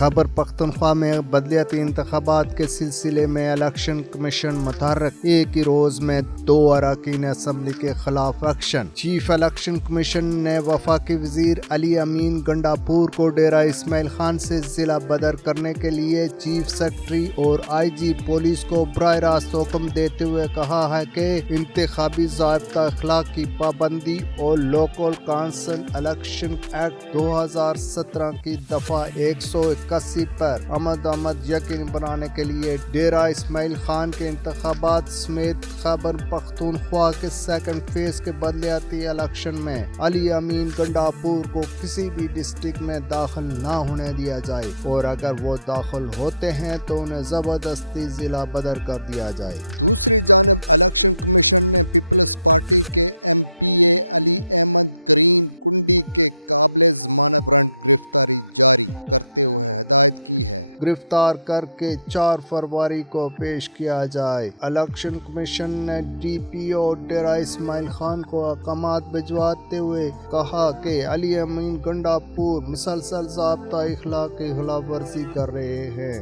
خیبر پختونخوا میں بلدیاتی انتخابات کے سلسلے میں الیکشن کمیشن متحرک، ایک ہی روز میں 2 اراکین اسمبلی کے خلاف ایکشن۔ چیف الیکشن کمیشن نے وفاقی وزیر علی امین گنڈاپور کو ڈیرہ اسماعیل خان سے ضلع بدر کرنے کے لیے چیف سیکرٹری اور آئی جی پولیس کو براہ راست حکم دیتے ہوئے کہا ہے کہ انتخابی ضابطہ اخلاق کی پابندی اور لوکل کونسل الیکشن ایکٹ 2017 کی دفعہ 181 پر عمل درآمد یقینی بنانے کے لیے ڈیرہ اسماعیل خان کے انتخابات سمیت خیبر پختونخوا کے سیکنڈ فیز کے بلدیاتی الیکشن میں علی امین گنڈاپور کو کسی بھی ڈسٹرکٹ میں داخل نہ ہونے دیا جائے، اور اگر وہ داخل ہوتے ہیں تو انہیں زبردستی ضلع بدر کر دیا جائے۔ گرفتار کر کے 4 فروری کو پیش کیا جائے۔ الیکشن کمیشن نے ڈی پی او ڈیرہ اسماعیل خان کو احکامات بھجواتے ہوئے کہا کہ علی امین گنڈاپور مسلسل ضابطہ اخلاق کی خلاف ورزی کر رہے ہیں۔